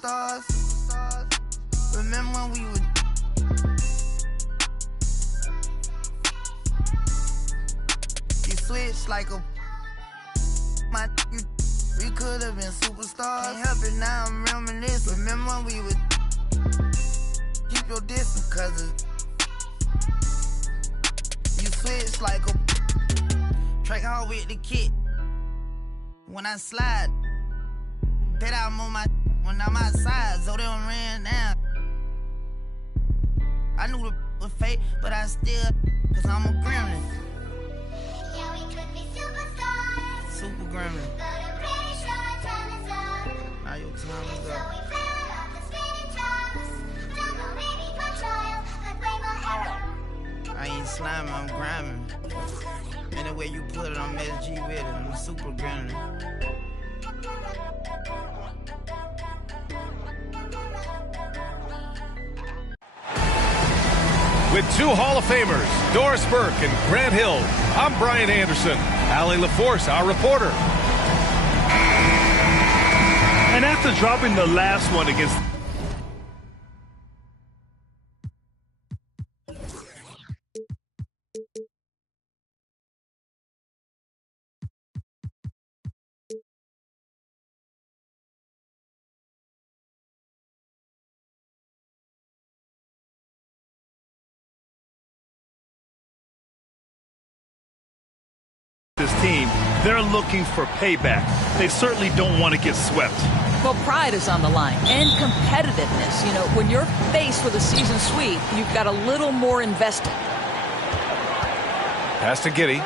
superstars. Remember when we would. You switch like a. We could have been superstars. Can't help it now, I'm reminiscing. Remember when we would. Keep your distance, cause you switch like a. Track hard with the kid. When I slide, bet I'm on my. When I'm outside, so they don't ran down. I knew the was fake, but I still, cause I'm a gremlin. Yeah, we could be superstars. Super gremlin. But I'm pretty sure our time is up. Now your time is So up. we fell off the spinning tops. Don't know, maybe for trial, but blame on error. I ain't sliming, I'm grinding. Any way you put it, I'm SG with it. I'm a super gremlin. With two Hall of Famers, Doris Burke and Grant Hill, I'm Brian Anderson. Allie LaForce, our reporter. And after dropping the last one against this team, they're looking for payback. They certainly don't want to get swept. Well, pride is on the line and competitiveness. You know, when you're faced with a season sweep, you've got a little more invested. Pass to Giddey.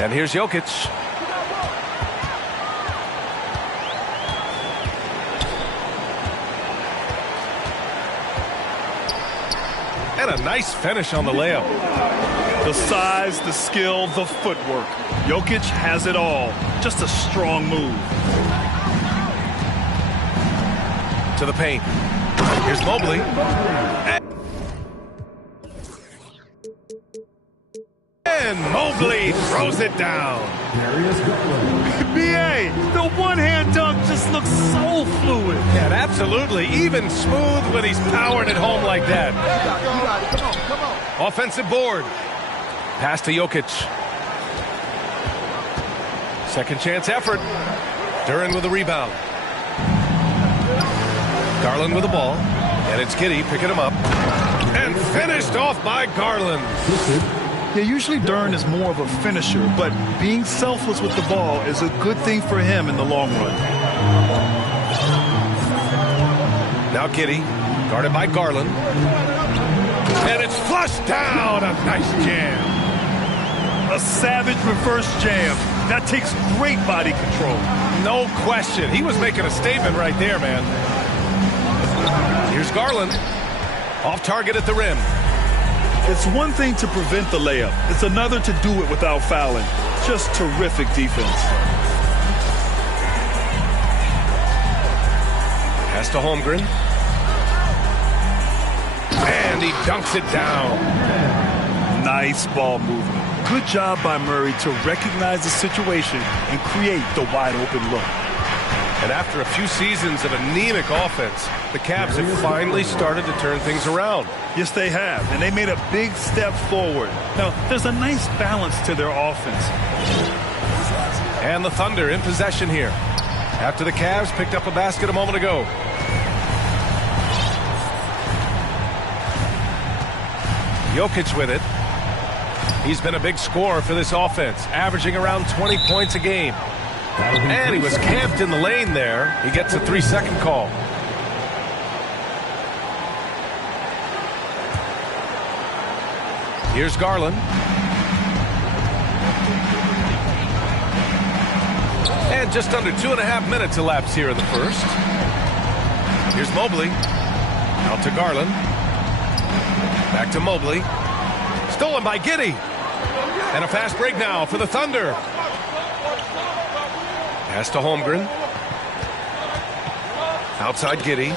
And here's Jokic. And a nice finish on the layup. The size, the skill, the footwork. Jokic has it all. Just a strong move. To the paint. Here's Mobley. And Mobley throws it down. B.A., the one-hand dunk just looks so fluid. Yeah, absolutely. Even smooth when he's powering it home like that. Come on. Offensive board. Pass to Jokic. Second chance effort. Duren with a rebound. Garland with the ball. And it's Giddey picking him up. And finished off by Garland. Yeah, usually Duren is more of a finisher, but being selfless with the ball is a good thing for him in the long run. Now Giddey, guarded by Garland. And it's flushed down. A nice jam. A savage reverse jam. That takes great body control. No question. He was making a statement right there, man. Here's Garland. Off target at the rim. It's one thing to prevent the layup. It's another to do it without fouling. Just terrific defense. Pass to Holmgren. And he dunks it down. Nice ball movement. Good job by Murray to recognize the situation and create the wide open look. And after a few seasons of anemic offense, the Cavs have finally started to turn things around. Yes, they have, and they made a big step forward. Now, there's a nice balance to their offense. And the Thunder in possession here. After the Cavs picked up a basket a moment ago. Jokic with it. He's been a big scorer for this offense, averaging around 20 points a game. And he was camped in the lane there. He gets a 3-second call. Here's Garland. And just under 2.5 minutes elapsed here in the first. Here's Mobley. Out to Garland. Back to Mobley. Stolen by Giddey. And a fast break now for the Thunder. Pass to Holmgren. Outside Giddey.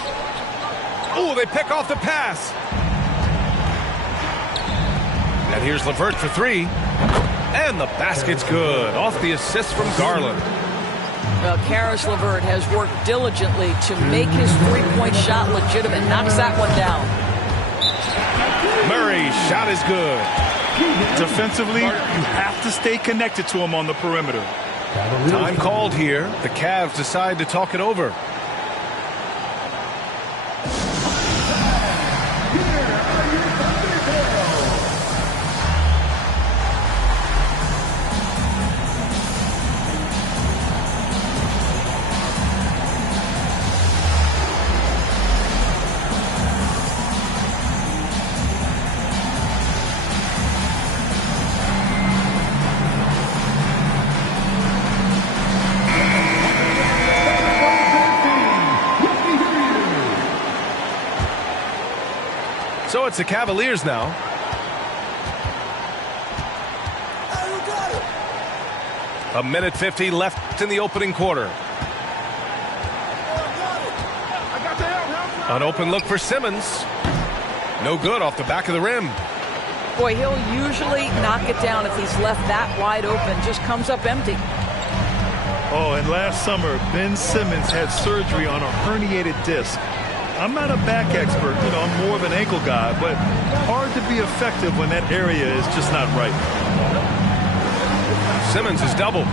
Oh, they pick off the pass. And here's LeVert for three. And the basket's good. Off the assist from Garland. Well, Karis LeVert has worked diligently to make his three-point shot legitimate. Knocks that one down. Murray's shot is good. Defensively, you have to stay connected to him on the perimeter. Time called here. The Cavs decide to talk it over. So it's the Cavaliers now. A minute 50 left in the opening quarter. An open look for Simmons. No good off the back of the rim. Boy, he'll usually knock it down if he's left that wide open. Just comes up empty. Oh, and last summer, Ben Simmons had surgery on a herniated disc. I'm not a back expert, I'm more of an ankle guy, but hard to be effective when that area is just not right. Simmons is double.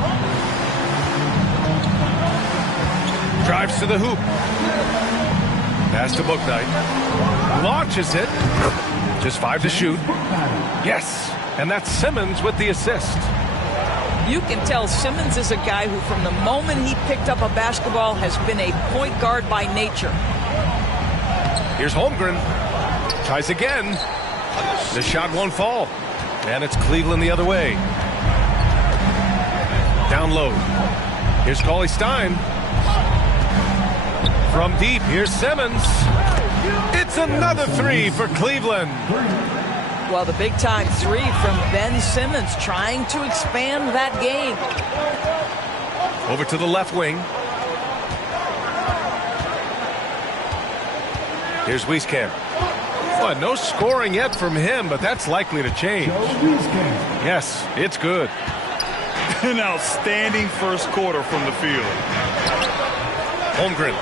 Drives to the hoop. Pass to Bouknight. Launches it. Just 5 to shoot. Yes, and that's Simmons with the assist. You can tell Simmons is a guy who, from the moment he picked up a basketball, has been a point guard by nature. Here's Holmgren. Tries again. The shot won't fall. And it's Cleveland the other way. Down low. Here's Cauley Stein. From deep, here's Simmons. It's another three for Cleveland. Well, the big-time three from Ben Simmons, trying to expand that game. Over to the left wing. Here's Wieskamp. Well, no scoring yet from him, but that's likely to change. Yes, it's good. An outstanding first quarter from the field. Holmgren.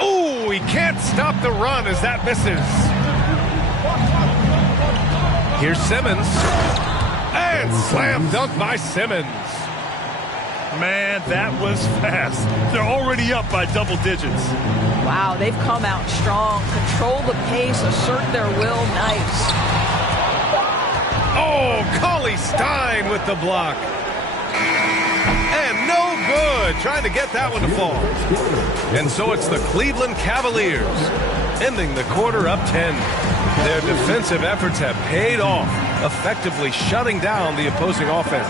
Oh, he can't stop the run as that misses. Here's Simmons. And slam dunk by Simmons. Man, that was fast. They're already up by double digits. Wow, they've come out strong. Control the pace, assert their will. Nice. Oh, Cauley Stein with the block. And no good. Trying to get that one to fall. And so it's the Cleveland Cavaliers ending the quarter up 10. Their defensive efforts have paid off, effectively shutting down the opposing offense.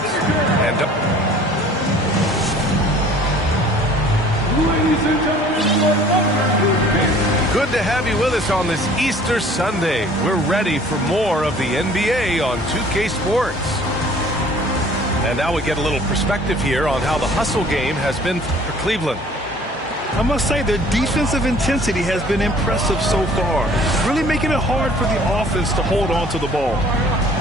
And good to have you with us on this Easter Sunday. We're ready for more of the NBA on 2K Sports. And now we get a little perspective here on how the hustle game has been for Cleveland. I must say their defensive intensity has been impressive so far, really making it hard for the offense to hold on to the ball.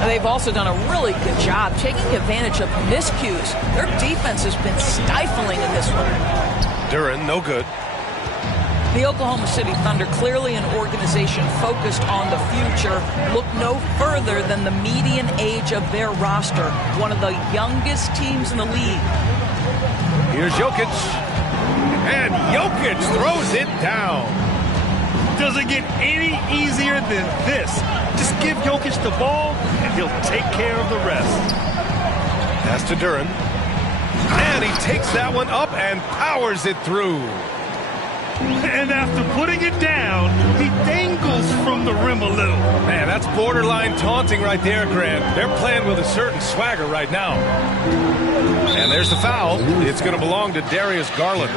They've also done a really good job taking advantage of miscues. Their defense has been stifling in this one. Duren, no good. The Oklahoma City Thunder, clearly an organization focused on the future, look no further than the median age of their roster, one of the youngest teams in the league. Here's Jokic. And Jokic throws it down. Doesn't get any easier than this. Just give Jokic the ball, and he'll take care of the rest. Pass to Duren. And he takes that one up and powers it through. And after putting it down, he dangles from the rim a little. Man, that's borderline taunting right there, Grant. They're playing with a certain swagger right now. And there's the foul. It's going to belong to Darius Garland.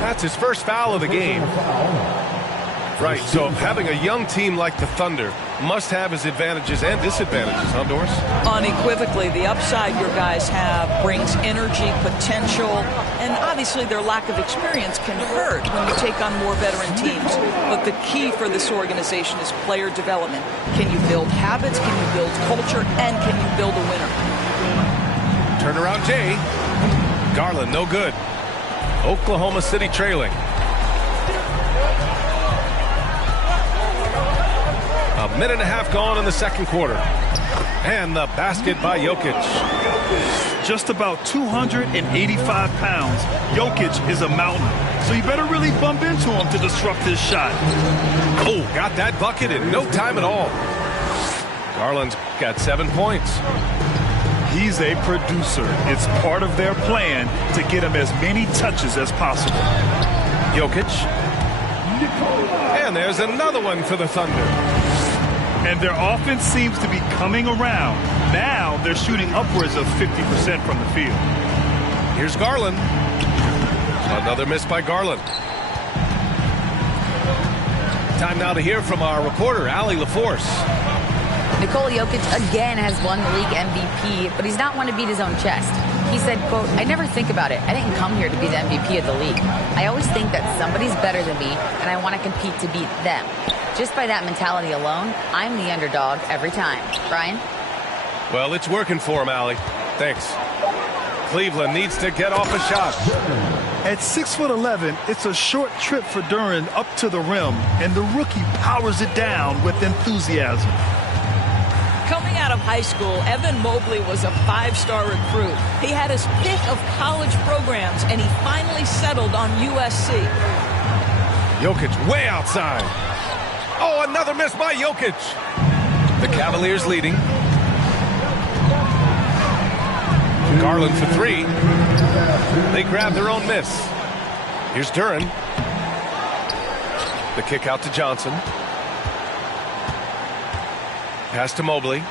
That's his first foul of the game. Right, so having a young team like the Thunder must have its advantages and disadvantages, huh, Doris? Unequivocally, the upside your guys have brings energy, potential, and obviously their lack of experience can hurt when you take on more veteran teams. But the key for this organization is player development. Can you build habits? Can you build culture? And can you build a winner? Turnaround Jay. Garland, no good. Oklahoma City trailing. A minute and a half gone in the second quarter. And the basket by Jokic. Just about 285 pounds. Jokic is a mountain, so you better really bump into him to disrupt his shot. Oh, got that bucket in no time at all. Garland's got 7 points. He's a producer. It's part of their plan to get him as many touches as possible. Jokic. And there's another one for the Thunder. And their offense seems to be coming around. Now they're shooting upwards of 50% from the field. Here's Garland. Another miss by Garland. Time now to hear from our reporter, Allie LaForce. Nikola Jokic again has won the league MVP, but he's not one to beat his own chest. He said, quote, "I never think about it. I didn't come here to be the MVP of the league. I always think that somebody's better than me, and I want to compete to beat them. Just by that mentality alone, I'm the underdog every time." Brian? Well, it's working for him, Allie. Thanks. Cleveland needs to get off a shot. At 6'11", it's a short trip for Duren up to the rim, and the rookie powers it down with enthusiasm. Coming out of high school, Evan Mobley was a 5-star recruit. He had his pick of college programs, and he finally settled on USC. Jokic way outside. Oh, another miss by Jokic. The Cavaliers leading. Garland for 3. They grab their own miss. Here's Duren. The kick out to Johnson. Pass to Mobley.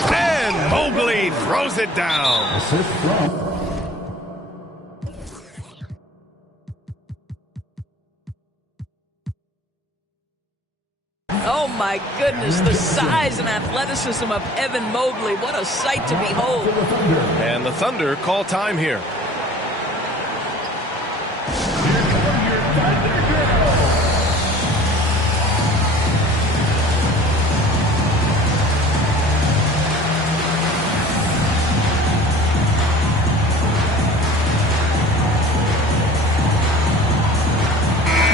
And Mobley throws it down. Oh my goodness, the size and athleticism of Evan Mobley. What a sight to behold. And the Thunder call time here.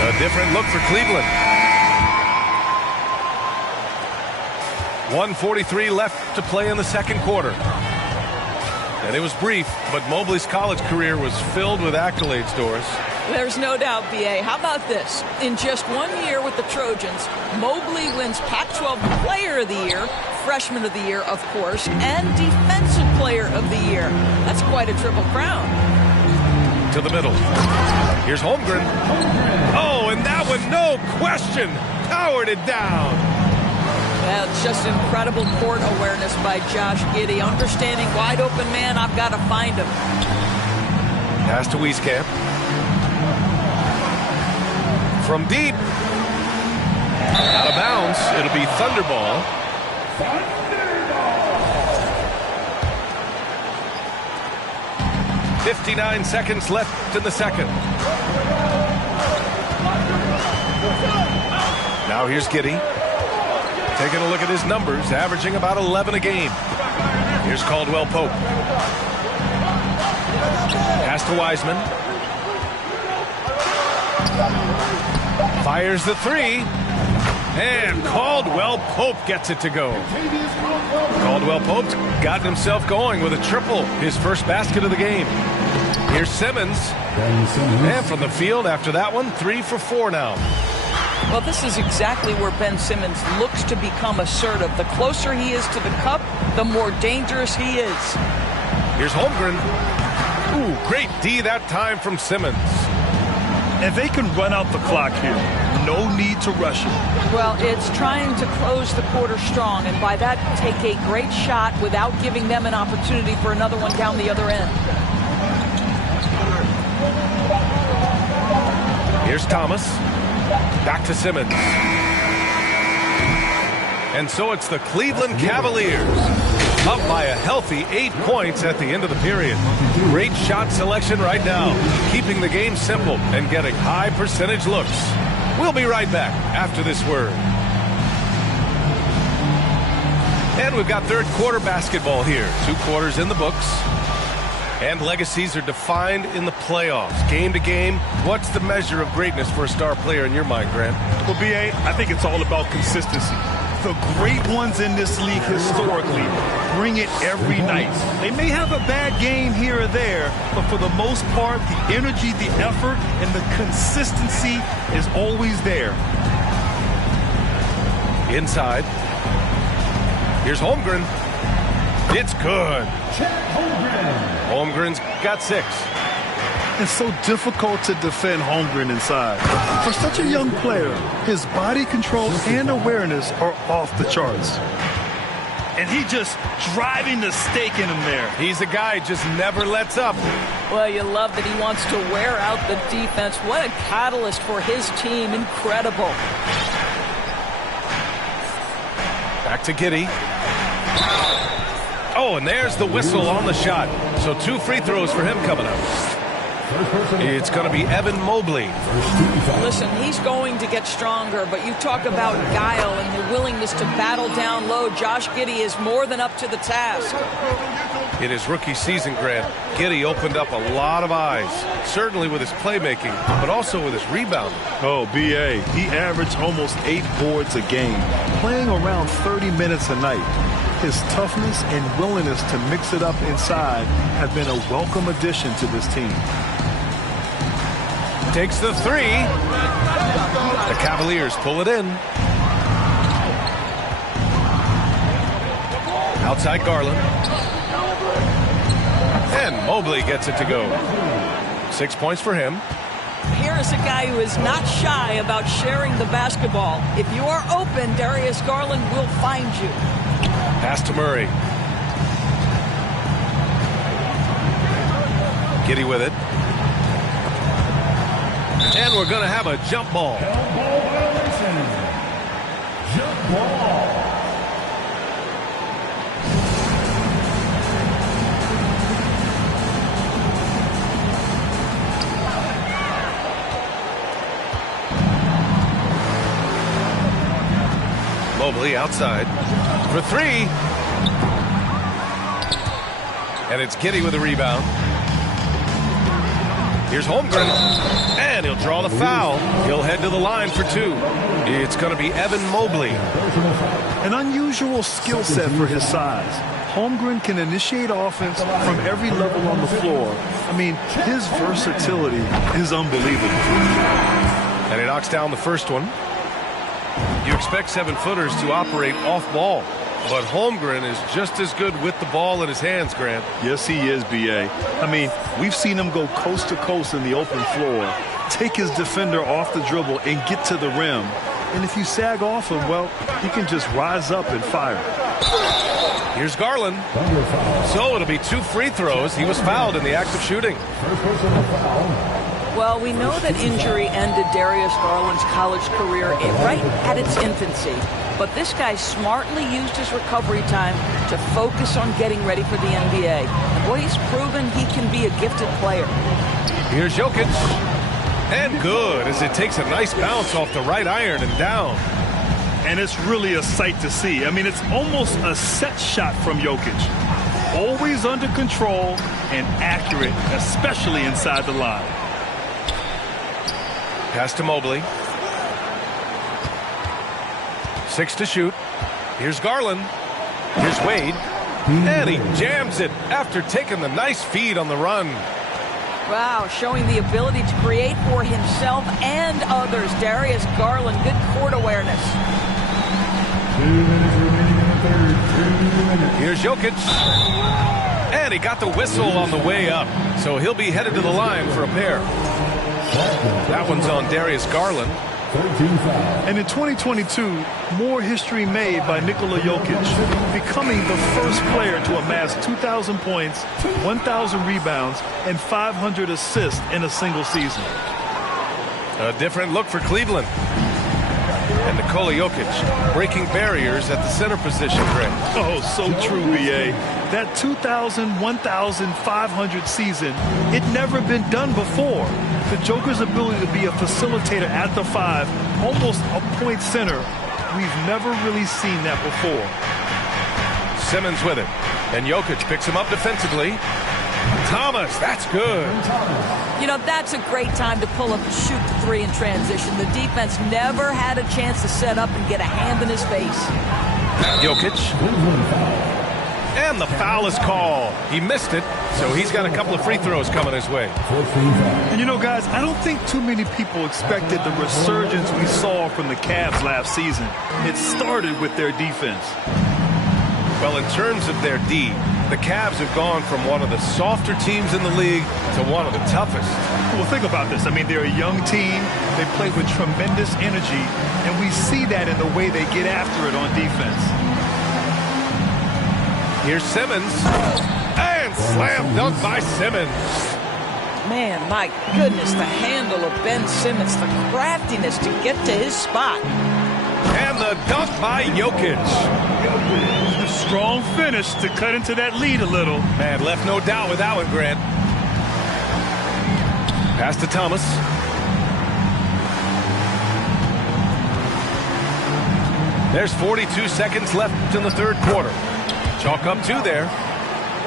A different look for Cleveland. 1:43 left to play in the second quarter. And it was brief, but Mobley's college career was filled with accolades, Doris. There's no doubt, B.A. How about this? In just 1 year with the Trojans, Mobley wins Pac-12 Player of the Year, Freshman of the Year, of course, and Defensive Player of the Year. That's quite a triple crown. To the middle. Here's Holmgren. Oh, and that one, no question, powered it down. Well, it's just incredible court awareness by Josh Giddey. Understanding wide open man, I've got to find him. Pass to Wieskamp. From deep. Out of bounds. It'll be Thunderball. 59 seconds left in the second. Now here's Giddey. Taking a look at his numbers, averaging about 11 a game. Here's Caldwell Pope. Pass to Wiseman. Fires the 3. And Caldwell Pope gets it to go. Caldwell Pope's gotten himself going with a triple, his first basket of the game. Here's Simmons. And from the field after that one, 3 for 4 now. Well, this is exactly where Ben Simmons looks to become assertive. The closer he is to the cup, the more dangerous he is. Here's Holmgren. Ooh, great D that time from Simmons. And they can run out the clock here. No need to rush it. Well, it's trying to close the quarter strong, and by that, take a great shot without giving them an opportunity for another one down the other end. Here's Thomas. Back to Simmons. And so it's the Cleveland Cavaliers up by a healthy 8 points at the end of the period. Great shot selection right now, keeping the game simple and getting high percentage looks. We'll be right back after this word. And we've got third quarter basketball here. 2 quarters in the books. And legacies are defined in the playoffs. Game to game, what's the measure of greatness for a star player in your mind, Grant? Well, B.A., I think it's all about consistency. The great ones in this league historically bring it every night. They may have a bad game here or there, but for the most part, the energy, the effort, and the consistency is always there. Inside. Here's Holmgren. It's good. Holmgren's got 6. It's so difficult to defend Holmgren inside. For such a young player, his body control and awareness are off the charts. And he just driving the stake in him there. He's a guy who just never lets up. Well, you love that he wants to wear out the defense. What a catalyst for his team. Incredible. Back to Giddey. Oh, and there's the whistle on the shot. So 2 free throws for him coming up. It's going to be Evan Mobley. Listen, he's going to get stronger, but you talk about guile and the willingness to battle down low. Josh Giddey is more than up to the task. In his rookie season, Grant, Giddey opened up a lot of eyes, certainly with his playmaking, but also with his rebounding. Oh, B.A., he averaged almost 8 boards a game, playing around 30 minutes a night. His toughness and willingness to mix it up inside have been a welcome addition to this team. Takes the 3. The Cavaliers pull it in. Outside Garland. And Mobley gets it to go. 6 points for him. Here is a guy who is not shy about sharing the basketball. If you are open, Darius Garland will find you. Pass to Murray. Giddey with it. And we're going to have a jump ball. Jump ball. Mobley outside for 3. And it's Giddey with a rebound. Here's Holmgren. And he'll draw the foul. He'll head to the line for 2. It's going to be Evan Mobley. An unusual skill set for his size. Holmgren can initiate offense from every level on the floor. I mean, his versatility is unbelievable. And he knocks down the first one. You expect 7-footers to operate off ball, but Holmgren is just as good with the ball in his hands, Grant. Yes, he is, B.A. I mean, we've seen him go coast to coast in the open floor, take his defender off the dribble and get to the rim. And if you sag off him, well, he can just rise up and fire. Here's Garland. So it'll be 2 free throws. He was fouled in the act of shooting. Well, we know that injury ended Darius Garland's college career right at its infancy. But this guy smartly used his recovery time to focus on getting ready for the NBA. And boy, he's proven he can be a gifted player. Here's Jokic. And good, as it takes a nice bounce off the right iron and down. And it's really a sight to see. I mean, it's almost a set shot from Jokic. Always under control and accurate, especially inside the line. Pass to Mobley. 6 to shoot. Here's Garland. Here's Wade. And he jams it after taking the nice feed on the run. Wow, showing the ability to create for himself and others. Darius Garland, good court awareness. 2 minutes remaining in the third. 2 minutes. Here's Jokic. And he got the whistle on the way up. So he'll be headed to the line for a pair. That one's on Darius Garland. And in 2022, more history made by Nikola Jokic, becoming the first player to amass 2,000 points, 1,000 rebounds, and 500 assists in a single season. A different look for Cleveland. And Nikola Jokic breaking barriers at the center position, Greg. Oh, so true, B.A. That 2,000, 1,500 season, it never been done before. The Joker's ability to be a facilitator at the 5, almost a point center, we've never really seen that before. Simmons with it. And Jokic picks him up defensively. Thomas, that's good. You know, that's a great time to pull up and shoot the three in transition. The defense never had a chance to set up and get a hand in his face. Jokic. And the foul is called. He missed it, so he's got a couple of free throws coming his way. And you know, guys, I don't think too many people expected the resurgence we saw from the Cavs last season. It started with their defense. Well, in terms of their D, the Cavs have gone from one of the softer teams in the league to one of the toughest. Well, think about this. I mean, they're a young team. They play with tremendous energy, and we see that in the way they get after it on defense. Here's Simmons. And slam dunk by Simmons. Man, my goodness, the handle of Ben Simmons, the craftiness to get to his spot. And the dunk by Jokic. A strong finish to cut into that lead a little. Man, left no doubt with that one, Grant. Pass to Thomas. There's 42 seconds left in the third quarter. Chalk up two there.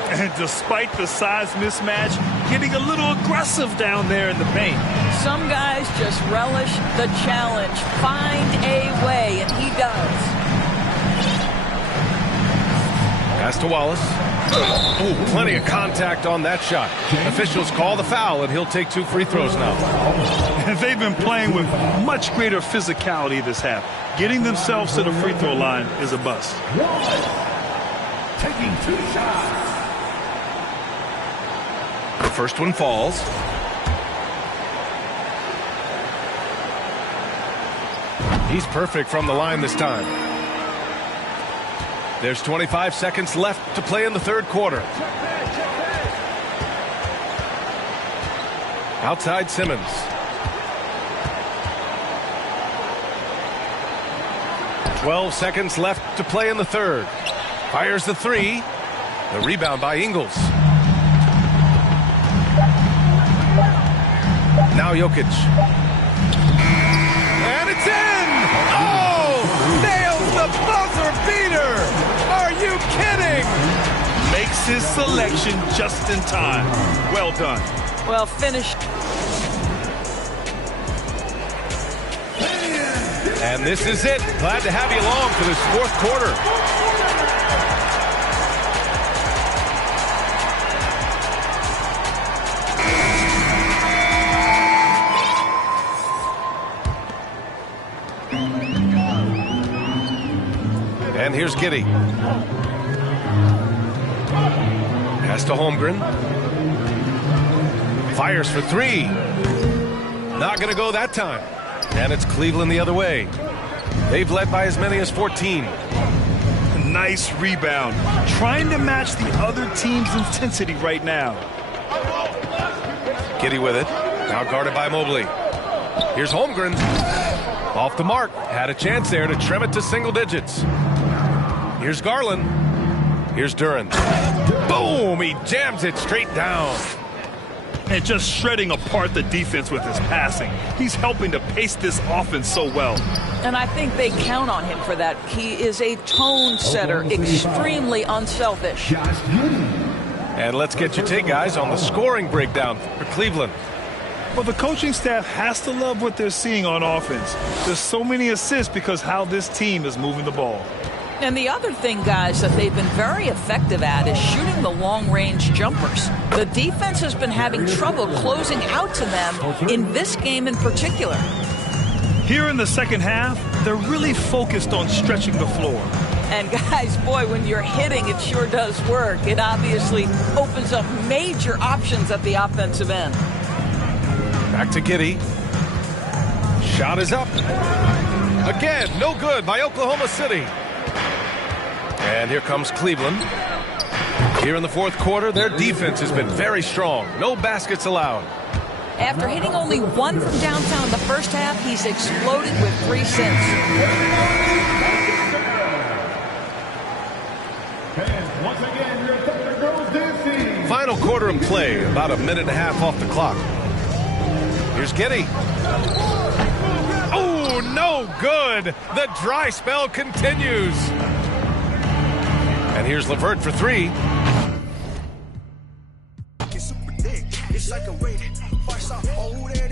And despite the size mismatch, getting a little aggressive down there in the paint. Some guys just relish the challenge. Find a way, and he does. Pass to Wallace. Ooh, plenty of contact on that shot. Officials call the foul, and he'll take two free throws now. And they've been playing with much greater physicality this half. Getting themselves to the free throw line is a bust. Taking two shots. The first one falls. He's perfect from the line this time. There's 25 seconds left to play in the third quarter. Outside Simmons. "12 seconds left to play in the third. Fires the three. The rebound by Ingles. Now Jokic. And it's in! Oh! Nails the buzzer beater! Are you kidding? Makes his selection just in time. Well done. Well, finished. And this is it. Glad to have you along for this fourth quarter. And here's Giddey. Pass to Holmgren. Fires for three. Not going to go that time. And it's Cleveland the other way. They've led by as many as 14. Nice rebound. Trying to match the other team's intensity right now. Giddey with it. Now guarded by Mobley. Here's Holmgren. Off the mark. Had a chance there to trim it to single digits. Here's Garland. Here's Duran. Boom! He jams it straight down. And just shredding apart the defense with his passing. He's helping to pace this offense so well. And I think they count on him for that. He is a tone setter, extremely unselfish. And let's get your take, guys, on the scoring breakdown for Cleveland. Well, the coaching staff has to love what they're seeing on offense. There's so many assists because how this team is moving the ball. And the other thing, guys, that they've been very effective at is shooting the long-range jumpers. The defense has been having trouble closing out to them in this game in particular. Here in the second half, they're really focused on stretching the floor. And guys, boy, when you're hitting, it sure does work. It obviously opens up major options at the offensive end. Back to Giddey. Shot is up. Again, no good by Oklahoma City. And here comes Cleveland. Here in the fourth quarter, their defense has been very strong. No baskets allowed. After hitting only one from downtown in the first half, he's exploded with three since. And once again, your thunder goes DC. Final quarter in play, about a minute and a half off the clock. Here's Giddey. Oh, no good. The dry spell continues. And here's LeVert for three. sick. It's like a rated 5-star. Oh, who there